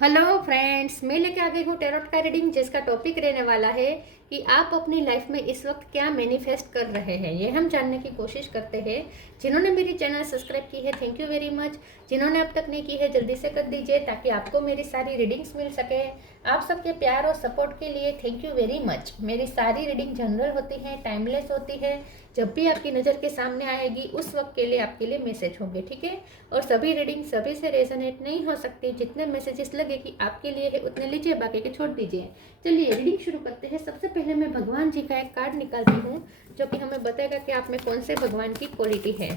Hello friends, मैं लेके आ गई हूँ टैरोट का रीडिंग, जिसका टॉपिक रहने वाला है कि आप अपनी लाइफ में इस वक्त क्या मैनिफेस्ट कर रहे हैं। ये हम जानने की कोशिश करते हैं। जिन्होंने मेरी चैनल सब्सक्राइब की है, थैंक यू वेरी मच। जिन्होंने अब तक नहीं की है, जल्दी से कर दीजिए ताकि आपको मेरी सारी रीडिंग्स मिल सके। आप सबके प्यार और सपोर्ट के लिए थैंक यू वेरी मच। मेरी सारी रीडिंग जनरल होती है, टाइमलेस होती है। जब भी आपकी नज़र के सामने आएगी उस वक्त के लिए आपके लिए मैसेज होंगे, ठीक है। और सभी रीडिंग सभी से रेजोनेट नहीं हो सकती। जितने मैसेजेस लगे कि आपके लिए है उतने लीजिए, बाकी के छोड़ दीजिए। चलिए रीडिंग शुरू करते हैं। सबसे पहले मैं भगवान जी का एक कार्ड निकालती हूँ जो कि हमें बताएगा कि आप में कौन से भगवान की क्वालिटी है।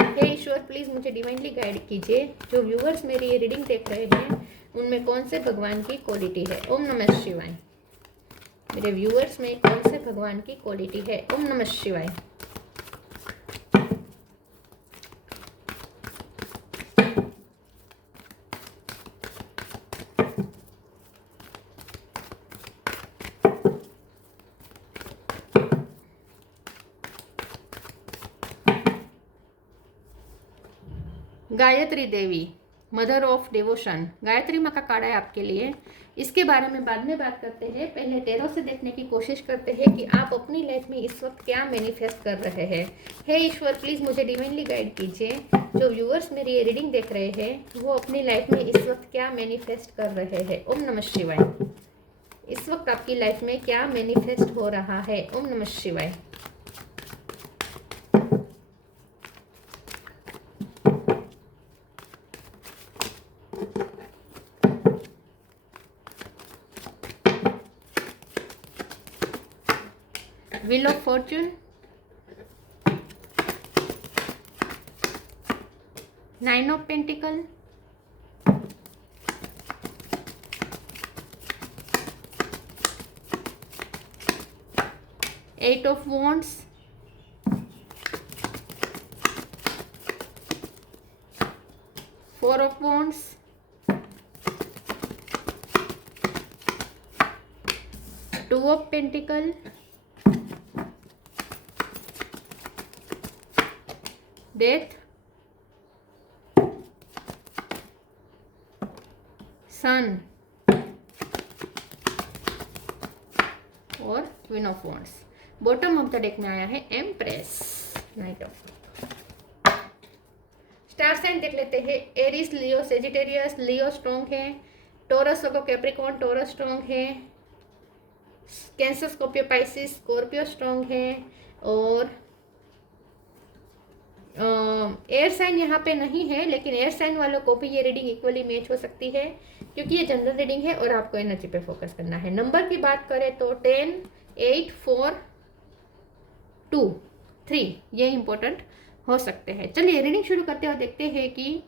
हे ईश्वर, प्लीज़ मुझे डिवाइनली गाइड कीजिए। जो व्यूअर्स मेरी ये रीडिंग देख रहे हैं उनमें कौन से भगवान की क्वालिटी है। ओम नमः शिवाय। मेरे व्यूअर्स में कौन से भगवान की क्वालिटी है। ओम नमः शिवाय। Gayatri Devi, mother of devotion. Gayatri माँ का कार्ड है आपके लिए। इसके बारे में बाद में बात करते हैं। पहले टैरो से देखने की कोशिश करते हैं कि आप अपनी लाइफ में इस वक्त क्या मैनिफेस्ट कर रहे हैं। हे ईश्वर, प्लीज़ मुझे डिवाइनली गाइड कीजिए। जो व्यूअर्स मेरी ये रीडिंग देख रहे हैं वो अपनी लाइफ में इस वक्त क्या मैनिफेस्ट कर रहे हैं। ओम नमः शिवाय। इस वक्त आपकी लाइफ में क्या मैनिफेस्ट हो रहा है। ओम नमः शिवाय। Wheel of fortune, 9 of pentacle, eight of wands, four of wands, two of pentacle, death, sun और queen of wands. Bottom of the deck में आया है empress, knight of. Star sign देख लेते हैं। Aries, Leo, Sagittarius. Leo strong है। Taurus को Capricorn, Taurus strong है। Cancer, Scorpio, Pisces, Scorpio strong है। और एयर साइन यहाँ पे नहीं है, लेकिन एयर साइन वालों को भी ये रीडिंग इक्वली मैच हो सकती है क्योंकि ये जनरल रीडिंग है और आपको एनर्जी पे फोकस करना है। नंबर की बात करें तो 10, 8, 4, 2, 3 ये इंपॉर्टेंट हो सकते हैं। चलिए रीडिंग शुरू करते हैं और देखते हैं कि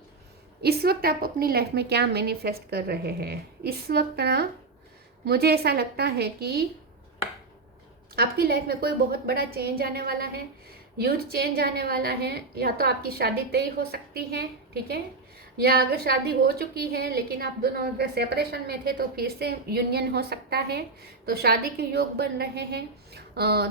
इस वक्त आप अपनी लाइफ में क्या मैनिफेस्ट कर रहे हैं। इस वक्त ना मुझे ऐसा लगता है कि आपकी लाइफ में कोई बहुत बड़ा चेंज आने वाला है, ह्यूज चेंज आने वाला है। या तो आपकी शादी तय हो सकती है, ठीक है, या अगर शादी हो चुकी है लेकिन आप दोनों अगर सेपरेशन में थे तो फिर से यूनियन हो सकता है, तो शादी के योग बन रहे हैं।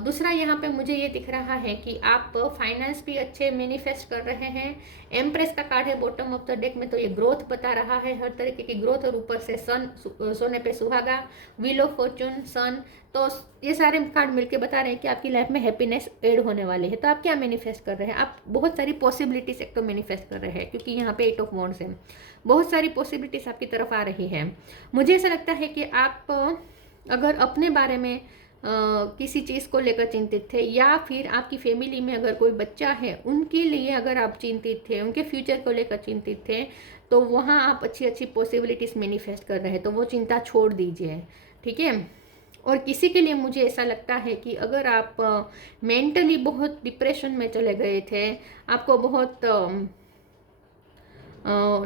दूसरा यहाँ पे मुझे ये दिख रहा है कि आप फाइनेंस भी अच्छे मैनिफेस्ट कर रहे हैं। एम्प्रेस का कार्ड है बॉटम ऑफ द डेक में, तो ये ग्रोथ बता रहा है, हर तरीके की ग्रोथ, और ऊपर से सन, सोने पे सुहागा, व्हील ऑफ फॉर्चून, सन। तो ये सारे कार्ड मिलके बता रहे हैं कि आपकी लाइफ में हैप्पीनेस ऐड होने वाली है। तो आप क्या मैनिफेस्ट कर रहे हैं? आप बहुत सारी पॉसिबिलिटीज एक तो मैनिफेस्ट कर रहे हैं क्योंकि यहाँ पे 8 ऑफ वॉन्ड्स है। बहुत सारी पॉसिबिलिटीज आपकी तरफ आ रही है। मुझे ऐसा लगता है कि आप अगर अपने बारे में किसी चीज़ को लेकर चिंतित थे, या फिर आपकी फैमिली में अगर कोई बच्चा है उनके लिए अगर आप चिंतित थे, उनके फ्यूचर को लेकर चिंतित थे, तो वहाँ आप अच्छी अच्छी पॉसिबिलिटीज मैनिफेस्ट कर रहे हैं। तो वो चिंता छोड़ दीजिए, ठीक है। और किसी के लिए मुझे ऐसा लगता है कि अगर आप मेंटली बहुत डिप्रेशन में चले गए थे, आपको बहुत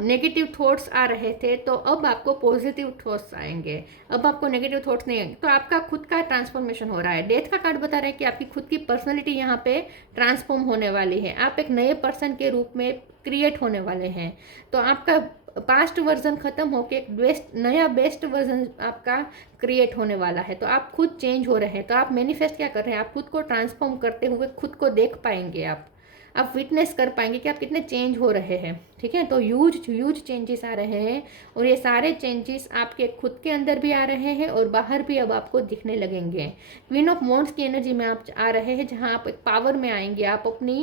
नेगेटिव थॉट्स आ रहे थे, तो अब आपको पॉजिटिव थॉट्स आएंगे। अब आपको नेगेटिव थॉट्स नहीं आएंगे, तो आपका खुद का ट्रांसफॉर्मेशन हो रहा है। डेथ का कार्ड बता रहा है कि आपकी खुद की पर्सनैलिटी यहाँ पे ट्रांसफॉर्म होने वाली है। आप एक नए पर्सन के रूप में क्रिएट होने वाले हैं। तो आपका पास्ट वर्जन खत्म होकर एक नया बेस्ट वर्जन आपका क्रिएट होने वाला है। तो आप खुद चेंज हो रहे हैं। तो आप मैनिफेस्ट क्या कर रहे हैं? आप खुद को ट्रांसफॉर्म करते हुए खुद को देख पाएंगे आप। आप विटनेस कर पाएंगे कि आप कितने चेंज हो रहे हैं, ठीक है। तो ह्यूज चेंजेस आ रहे हैं और ये सारे चेंजेस आपके खुद के अंदर भी आ रहे हैं और बाहर भी अब आपको दिखने लगेंगे। क्वीन ऑफ वॉन्ड्स की एनर्जी में आप आ रहे हैं, जहाँ आप एक पावर में आएंगे, आप अपनी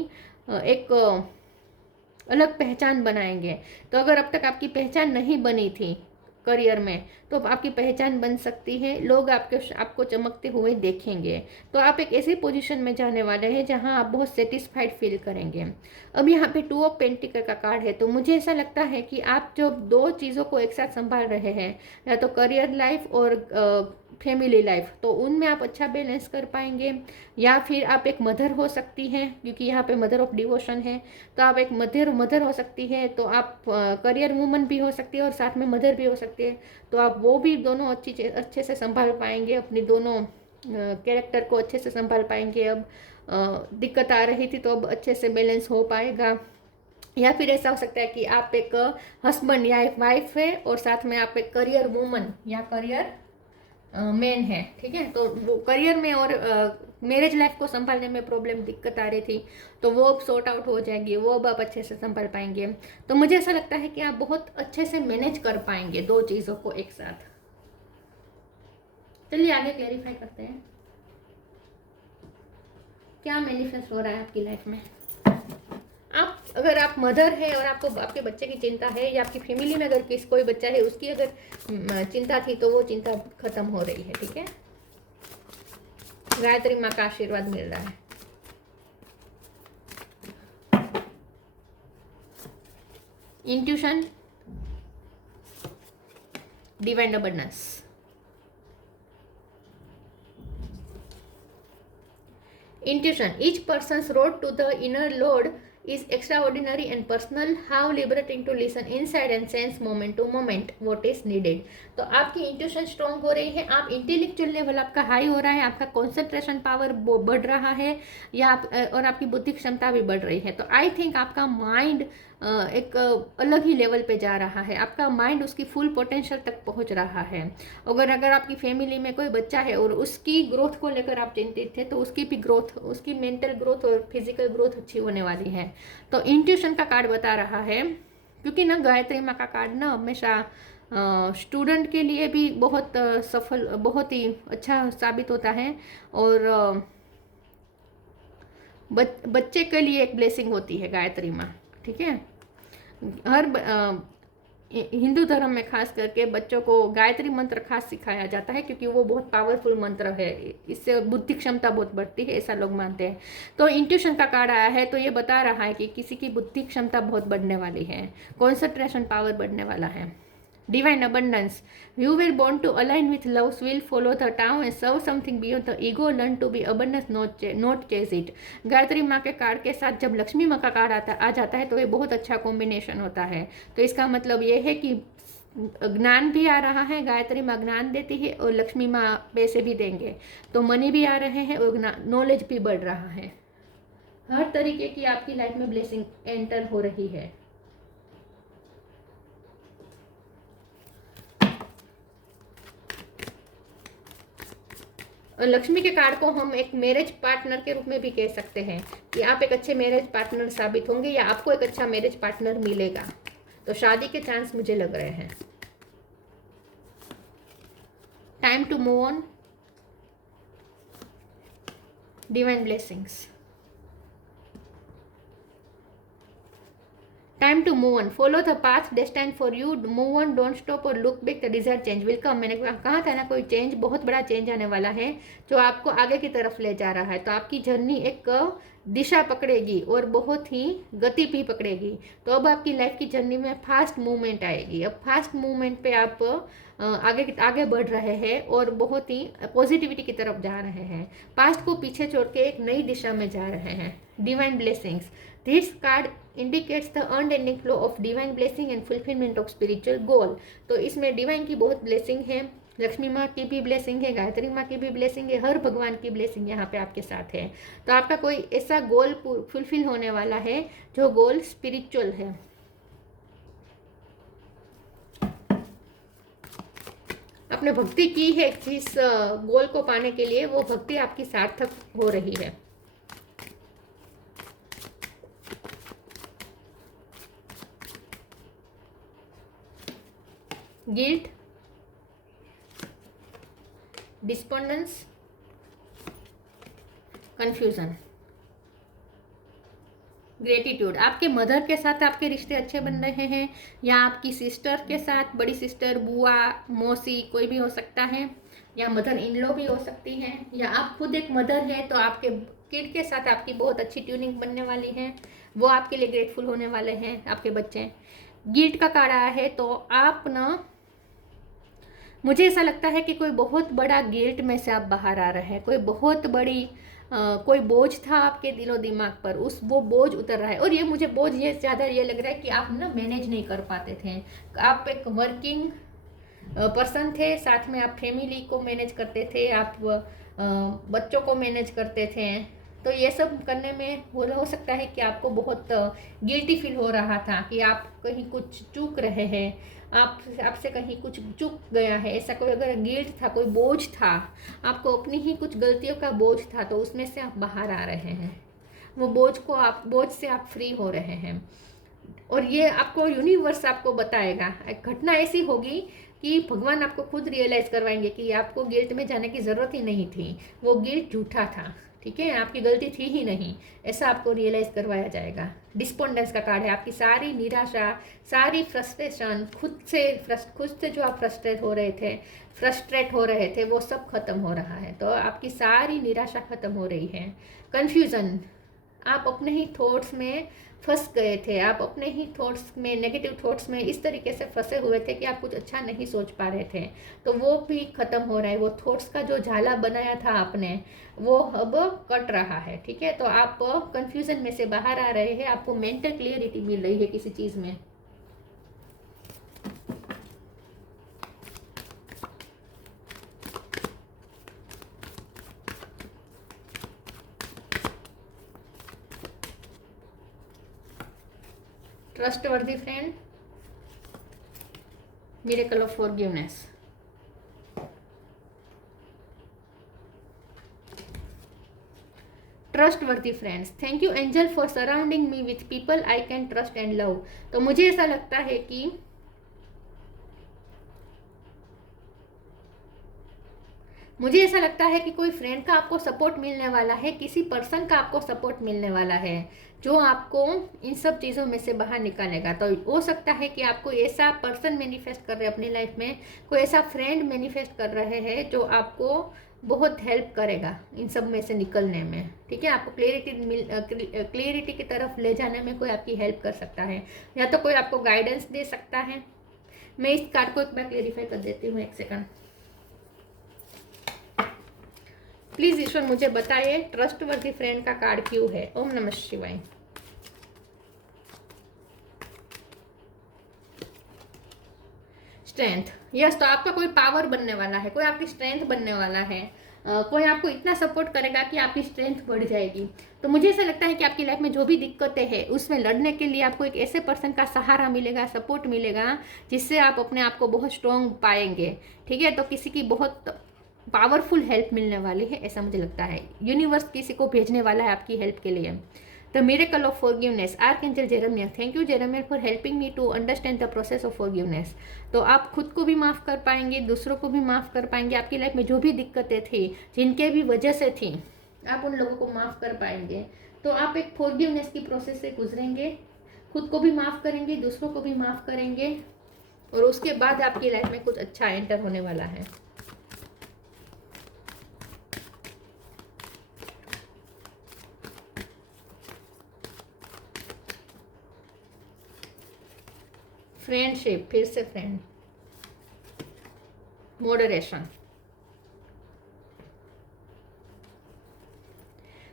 एक अलग पहचान बनाएंगे। तो अगर अब तक आपकी पहचान नहीं बनी थी करियर में, तो अब आपकी पहचान बन सकती है, लोग आपको चमकते हुए देखेंगे। तो आप एक ऐसी पोजीशन में जाने वाले हैं जहां आप बहुत सेटिस्फाइड फील करेंगे। अब यहाँ पे 2 ऑफ पेंटिकल का कार्ड है, तो मुझे ऐसा लगता है कि आप जो 2 चीज़ों को एक साथ संभाल रहे हैं, या तो करियर लाइफ और फैमिली लाइफ, तो उनमें आप अच्छा बैलेंस कर पाएंगे। या फिर आप एक मदर हो सकती हैं, क्योंकि यहाँ पे मदर ऑफ डिवोशन है, तो आप एक मदर हो सकती है, तो आप करियर वूमन भी हो सकती है और साथ में मदर भी हो सकती है। तो आप वो भी दोनों अच्छे से संभाल पाएंगे, अपनी दोनों कैरेक्टर को अच्छे से संभाल पाएंगे। अब दिक्कत आ रही थी तो अब अच्छे से बैलेंस हो पाएगा। या फिर ऐसा हो सकता है कि आप एक हस्बैंड या एक वाइफ है और साथ में आप एक करियर वूमन या करियर मेन है, ठीक है। तो वो करियर में और मैरिज लाइफ को संभालने में प्रॉब्लम दिक्कत आ रही थी, तो वो अब सॉर्ट आउट हो जाएगी, वो अब आप अच्छे से संभाल पाएंगे। तो मुझे ऐसा लगता है कि आप बहुत अच्छे से मैनेज कर पाएंगे 2 चीज़ों को एक साथ। चलिए आगे क्लैरिफाई करते हैं क्या मैनिफेस्ट हो रहा है आपकी लाइफ में। अगर आप मदर है और आपको आपके बच्चे की चिंता है, या आपकी फैमिली में अगर कोई बच्चा है उसकी अगर चिंता थी, तो वो चिंता खत्म हो रही है, ठीक है। गायत्री माँ का आशीर्वाद मिल रहा है। Intuition, divine abundance. Intuition. Each person's road to the inner Lord is extraordinary and personal. How liberating to listen inside and sense moment to moment what is needed. तो आपकी इंट्यूशन स्ट्रॉन्ग हो रही है, आप इंटेलेक्चुअल लेवल आपका high हो रहा है, आपका कॉन्सेंट्रेशन पावर बढ़ रहा है, या और आपकी बुद्धि क्षमता भी बढ़ रही है। तो आई थिंक आपका माइंड एक अलग ही लेवल पे जा रहा है, आपका माइंड उसकी फुल पोटेंशियल तक पहुंच रहा है। अगर आपकी फैमिली में कोई बच्चा है और उसकी ग्रोथ को लेकर आप चिंतित थे, तो उसकी भी ग्रोथ, उसकी मेंटल ग्रोथ और फिजिकल ग्रोथ अच्छी होने वाली है। तो इंट्यूशन का कार्ड बता रहा है, क्योंकि ना गायत्री माँ का कार्ड ना हमेशा स्टूडेंट के लिए भी बहुत सफल, बहुत ही अच्छा साबित होता है, और बच्चे के लिए एक ब्लेसिंग होती है गायत्री माँ, ठीक है। हर हिंदू धर्म में खास करके बच्चों को गायत्री मंत्र खास सिखाया जाता है, क्योंकि वो बहुत पावरफुल मंत्र है, इससे बुद्धि क्षमता बहुत बढ़ती है, ऐसा लोग मानते हैं। तो इंट्यूशन का कार्ड आया है, तो ये बता रहा है कि किसी की बुद्धि क्षमता बहुत बढ़ने वाली है, कॉन्सेंट्रेशन पावर बढ़ने वाला है। Divine abundance. You were born to align with love's will, follow the Tao and serve something beyond the ego. Learn to be abundance, not chase it. Gayatri माँ के कार्ड के साथ जब लक्ष्मी माँ का कार्ड आ जाता है, तो ये बहुत अच्छा कॉम्बिनेशन होता है। तो इसका मतलब ये है कि ज्ञान भी आ रहा है, गायत्री माँ ज्ञान देती है और लक्ष्मी माँ पैसे भी देंगे, तो मनी भी आ रहे हैं और नॉलेज भी बढ़ रहा है। हर तरीके की आपकी लाइफ में ब्लेसिंग एंटर हो रही है। लक्ष्मी के कार्ड को हम एक मैरिज पार्टनर के रूप में भी कह सकते हैं, कि आप एक अच्छे मैरिज पार्टनर साबित होंगे, या आपको एक अच्छा मैरिज पार्टनर मिलेगा। तो शादी के चांस मुझे लग रहे हैं। Time to move on, divine blessings. Time to move on, follow the path destined for you, move on, don't stop और look back, the desired change will come. मैंने कहा था ना, कोई चेंज, बहुत बड़ा चेंज आने वाला है जो आपको आगे की तरफ ले जा रहा है। तो आपकी जर्नी एक दिशा पकड़ेगी और बहुत ही गति भी पकड़ेगी। तो अब आपकी लाइफ की जर्नी में फास्ट मूवमेंट आएगी। अब फास्ट मूवमेंट पे आप आगे बढ़ रहे हैं और बहुत ही पॉजिटिविटी की तरफ जा रहे हैं। पास्ट को पीछे छोड़ के एक नई दिशा में जा रहे हैं। Divine blessings, this card indicates the unending flow of divine blessing and fulfilment of spiritual goal. तो इसमें डिवाइन की बहुत ब्लेसिंग है, लक्ष्मी माँ की भी ब्लेसिंग है, गायत्री माँ की भी ब्लेसिंग है, हर भगवान की ब्लेसिंग यहाँ पे आपके साथ है। तो आपका कोई ऐसा गोल फुलफिल होने वाला है जो गोल स्पिरिचुअल है। आपने भक्ति की है जिस गोल को पाने के लिए, वो भक्ति आपकी सार्थक हो रही है। Guilt, despondence, confusion, gratitude. आपके मदर के साथ आपके रिश्ते अच्छे बन रहे हैं, या आपकी सिस्टर के साथ, बड़ी सिस्टर, बुआ, मौसी, कोई भी हो सकता है, या मदर इन लॉ भी हो सकती हैं, या आप खुद एक मदर है तो आपके किड के साथ आपकी बहुत अच्छी ट्यूनिंग बनने वाली है, वो आपके लिए ग्रेटफुल होने वाले हैं आपके बच्चे। गिल्ट का कार्ड आया है तो आप ना, मुझे ऐसा लगता है कि कोई बहुत बड़ा गिल्ट में से आप बाहर आ रहे हैं, कोई बहुत बड़ी कोई बोझ था आपके दिलो दिमाग पर, वो बोझ उतर रहा है। और ये मुझे बोझ ये ज़्यादा ये लग रहा है कि आप ना मैनेज नहीं कर पाते थे। आप एक वर्किंग पर्सन थे, साथ में आप फैमिली को मैनेज करते थे, आप बच्चों को मैनेज करते थे, तो ये सब करने में हो सकता है कि आपको बहुत गिल्टी फील हो रहा था कि आप कहीं कुछ चूक रहे हैं, आपसे कहीं कुछ चूक गया है, ऐसा कोई अगर गिल्ट था, कोई बोझ था, आपको अपनी ही कुछ गलतियों का बोझ था, तो उसमें से आप बाहर आ रहे हैं। वो बोझ से आप फ्री हो रहे हैं। और ये आपको यूनिवर्स आपको बताएगा, एक घटना ऐसी होगी कि भगवान आपको खुद रियलाइज करवाएंगे कि आपको गिल्ट में जाने की ज़रूरत ही नहीं थी, वो गिल्ट झूठा था, ठीक है, आपकी गलती थी ही नहीं, ऐसा आपको रियलाइज करवाया जाएगा। डिस्पोंडेंस का कार्ड है, आपकी सारी निराशा, सारी फ्रस्ट्रेशन, खुद से जो आप फ्रस्ट्रेट हो रहे थे वो सब खत्म हो रहा है, तो आपकी सारी निराशा खत्म हो रही है। कन्फ्यूज़न, आप अपने ही थॉट्स में फंस गए थे, आप अपने ही थॉट्स में, नेगेटिव थॉट्स में इस तरीके से फंसे हुए थे कि आप कुछ अच्छा नहीं सोच पा रहे थे, तो वो भी खत्म हो रहा है। वो थॉट्स का जो झाला बनाया था आपने, वो अब कट रहा है, ठीक है। तो आप कंफ्यूजन में से बाहर आ रहे हैं, आपको मेंटल क्लियरिटी मिल रही है किसी चीज़ में। Trustworthy friend, miracle of forgiveness, trustworthy friends, thank you angel for surrounding me with people I can trust and love. तो मुझे ऐसा लगता है कि कोई फ्रेंड का आपको सपोर्ट मिलने वाला है, किसी पर्सन का आपको सपोर्ट मिलने वाला है जो आपको इन सब चीज़ों में से बाहर निकालेगा। तो हो सकता है कि आपको ऐसा पर्सन मैनिफेस्ट कर रहे हैं अपनी लाइफ में, कोई ऐसा फ्रेंड मैनिफेस्ट कर रहे हैं जो आपको बहुत हेल्प करेगा इन सब में से निकलने में, ठीक है। आपको क्लियरिटी की तरफ ले जाने में कोई आपकी हेल्प कर सकता है, या तो कोई आपको गाइडेंस दे सकता है। मैं इस कार्ड को एक बार क्लेरिफाई कर देती हूँ, एक सेकंड। प्लीज ईश्वर मुझे बताइए ट्रस्टवर्दी फ्रेंड का कार्ड क्यों है। ओम नमः शिवाय। स्ट्रेंथ, यस, तो आपका कोई पावर बनने वाला है, कोई आपकी स्ट्रेंथ बनने वाला है, कोई आपको इतना सपोर्ट करेगा कि आपकी स्ट्रेंथ बढ़ जाएगी। तो मुझे ऐसा लगता है कि आपकी लाइफ में जो भी दिक्कतें हैं उसमें लड़ने के लिए आपको एक ऐसे पर्सन का सहारा मिलेगा, सपोर्ट मिलेगा, जिससे आप अपने आप को बहुत स्ट्रॉन्ग पाएंगे, ठीक है। तो किसी की बहुत पावरफुल हेल्प मिलने वाली है, ऐसा मुझे लगता है। यूनिवर्स किसी को भेजने वाला है आपकी हेल्प के लिए। The miracle of forgiveness, archangel Jeremiah, thank you Jeremiah for helping me to understand the process of forgiveness. तो आप खुद को भी माफ़ कर पाएंगे, दूसरों को भी माफ़ कर पाएंगे, आपकी लाइफ में जो भी दिक्कतें थी, जिनके भी वजह से थी, आप उन लोगों को माफ़ कर पाएंगे। तो आप एक फॉरगिवनेस की प्रोसेस से गुजरेंगे, खुद को भी माफ़ करेंगे, दूसरों को भी माफ़ करेंगे, और उसके बाद आपकी लाइफ में कुछ अच्छा एंटर होने वाला है। फ्रेंडशिप, फिर से friend, moderation,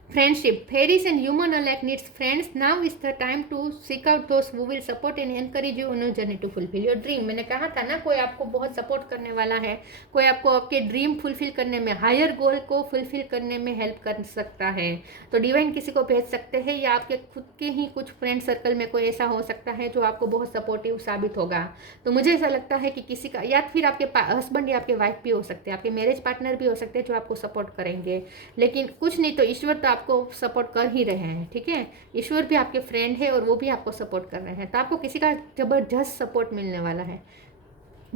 friendship, fairies and human alike needs friends. Now is the time to seek out those who will support and encourage you on your journey to fulfill your dream. मैंने कहा था ना, कोई आपको बहुत support करने वाला है, कोई आपको आपके ड्रीम फुलफिल करने में, हायर गोल को फुलफिल करने में हेल्प कर सकता है। तो डिवाइन किसी को भेज सकते हैं, या आपके खुद के ही कुछ फ्रेंड सर्कल में कोई ऐसा हो सकता है जो आपको बहुत सपोर्टिव साबित होगा। तो मुझे ऐसा लगता है कि किसी का, या फिर आपके हस्बैंड या आपके वाइफ भी हो सकते हैं, आपके मैरिज पार्टनर भी हो सकते हैं जो आपको सपोर्ट करेंगे। लेकिन कुछ नहीं तो ईश्वर तो आपको सपोर्ट कर ही रहे हैं, ठीक है। ईश्वर भी आपके फ्रेंड है और वो भी आपको सपोर्ट कर रहे हैं, तो आपको किसी का जबरदस्त सपोर्ट मिलने वाला है।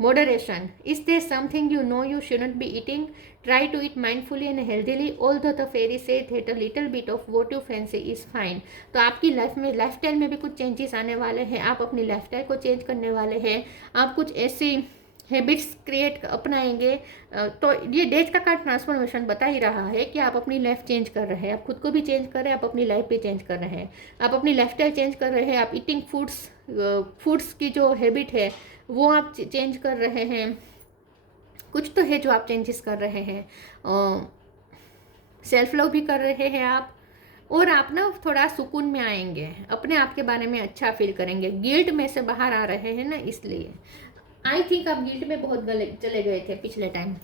Moderation. Is there something you know you shouldn't be eating? Try to eat mindfully and healthily, although the fairy says that a little bit of what you fancy is fine. तो आपकी lifestyle में भी कुछ changes आने वाले हैं, आप अपनी लाइफस्टाइल को चेंज करने वाले हैं, आप कुछ ऐसी हैबिट्स क्रिएट अपनाएंगे। तो ये डेज का कार्ड ट्रांसफॉर्मेशन बता ही रहा है कि आप अपनी लाइफ चेंज कर रहे हैं, आप खुद को भी चेंज कर रहे हैं, आप अपनी लाइफ भी चेंज कर रहे हैं, आप अपनी लाइफस्टाइल चेंज कर रहे हैं, आप ईटिंग फूड्स की जो हैबिट है वो आप चेंज कर रहे हैं। कुछ तो है जो आप चेंजेस कर रहे हैं, सेल्फ लव भी कर रहे हैं आप, और आप ना थोड़ा सुकून में आएंगे, अपने आप के बारे में अच्छा फील करेंगे। गिल्ट में से बाहर आ रहे हैं ना, इसलिए आई थिंक आप गिल्ट में बहुत चले गए थे पिछले टाइम,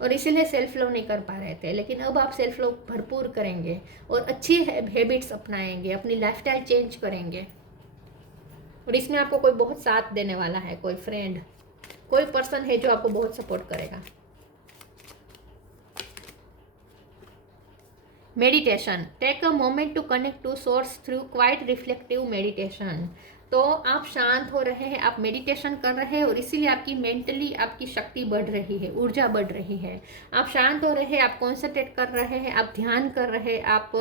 और इसीलिए सेल्फ लव नहीं कर पा रहे थे। लेकिन अब आप सेल्फ लव भरपूर करेंगे और अच्छी हैबिट्स अपनाएंगे, अपनी लाइफस्टाइल चेंज करेंगे, और इसमें आपको कोई बहुत साथ देने वाला है, कोई फ्रेंड, कोई पर्सन है जो आपको बहुत सपोर्ट करेगा। Meditation. Take a moment to connect to source through quiet reflective meditation. तो आप शांत हो रहे हैं, आप मेडिटेशन कर रहे हैं, और इसीलिए आपकी मेंटली आपकी शक्ति बढ़ रही है, ऊर्जा बढ़ रही है। आप शांत हो रहे हैं, आप कॉन्सेंट्रेट कर रहे हैं, आप ध्यान कर रहे हैं, आप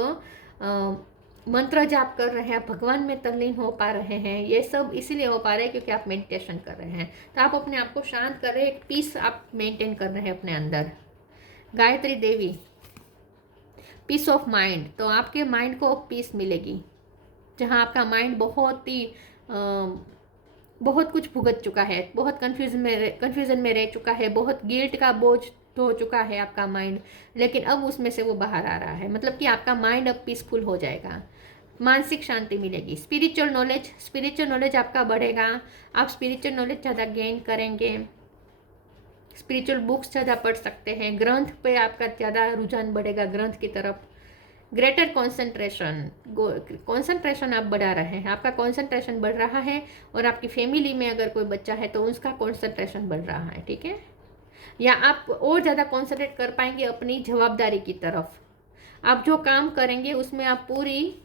मंत्र जाप कर रहे हैं, आप भगवान में तल्लीन हो पा रहे हैं। ये सब इसीलिए हो पा रहे हैं क्योंकि आप मेडिटेशन कर रहे हैं। तो आप अपने आप को शांत कर रहे हैं, एक पीस आप मेंटेन कर रहे हैं अपने अंदर। Gayatri Devi, piece of mind. तो आपके माइंड को पीस मिलेगी, जहाँ आपका माइंड बहुत कुछ भुगत चुका है, बहुत कन्फ्यूज़न में रह चुका है, बहुत गिल्ट का बोझ हो चुका है आपका माइंड, लेकिन अब उसमें से वो बाहर आ रहा है। मतलब कि आपका माइंड अब पीसफुल हो जाएगा, मानसिक शांति मिलेगी। स्पिरिचुअल नॉलेज आपका बढ़ेगा, आप स्पिरिचुअल नॉलेज ज़्यादा गेन करेंगे, स्पिरिचुअल बुक्स ज़्यादा पढ़ सकते हैं, ग्रंथ पे आपका ज़्यादा रुझान बढ़ेगा, ग्रंथ की तरफ। ग्रेटर कॉन्सेंट्रेशन आप बढ़ा रहे हैं, आपका कॉन्सेंट्रेशन बढ़ रहा है, और आपकी फैमिली में अगर कोई बच्चा है तो उसका कॉन्सेंट्रेशन बढ़ रहा है, ठीक है। या आप और ज़्यादा कॉन्सेंट्रेट कर पाएंगे अपनी जवाबदारी की तरफ। आप जो काम करेंगे उसमें आप पूरी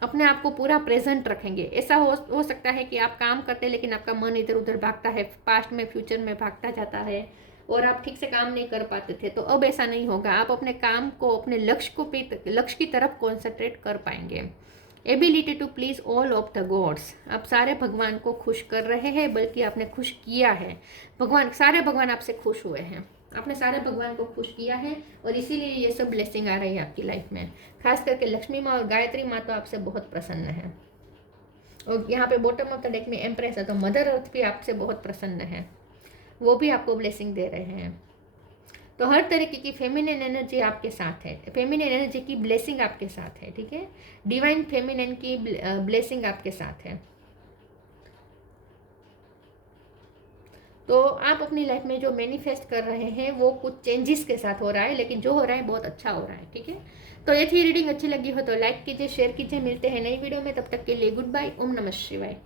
अपने आप को पूरा प्रेजेंट रखेंगे। ऐसा हो सकता है कि आप काम करते हैं लेकिन आपका मन इधर उधर भागता है, पास्ट में फ्यूचर में भागता जाता है, और आप ठीक से काम नहीं कर पाते थे। तो अब ऐसा नहीं होगा, आप अपने काम को, अपने लक्ष्य की तरफ कॉन्सेंट्रेट कर पाएंगे। Ability to please all of the gods. आप सारे भगवान को खुश कर रहे हैं, बल्कि आपने खुश किया है। सारे भगवान आपसे खुश हुए हैं, आपने सारे भगवान को खुश किया है, और इसीलिए ये सब ब्लेसिंग आ रही है आपकी लाइफ में। खास करके लक्ष्मी माँ और गायत्री माँ तो आपसे बहुत प्रसन्न है। और यहाँ पे बॉटम ऑफ द डेक में एम्प्रेस है, तो मदर अर्थ भी आपसे बहुत प्रसन्न है, वो भी आपको ब्लेसिंग दे रहे हैं। तो हर तरीके की फेमिनिन एनर्जी आपके साथ है, फेमिनिन एनर्जी की ब्लेसिंग आपके साथ है, ठीक है। डिवाइन फेमिनिन की ब्लेसिंग आपके साथ है। तो आप अपनी लाइफ में जो मैनिफेस्ट कर रहे हैं वो कुछ चेंजेस के साथ हो रहा है, लेकिन जो हो रहा है बहुत अच्छा हो रहा है, ठीक है। तो ये थी रीडिंग, अच्छी लगी हो तो लाइक कीजिए, शेयर कीजिए। मिलते हैं नई वीडियो में, तब तक के लिए गुड बाय। ओम नमः शिवाय।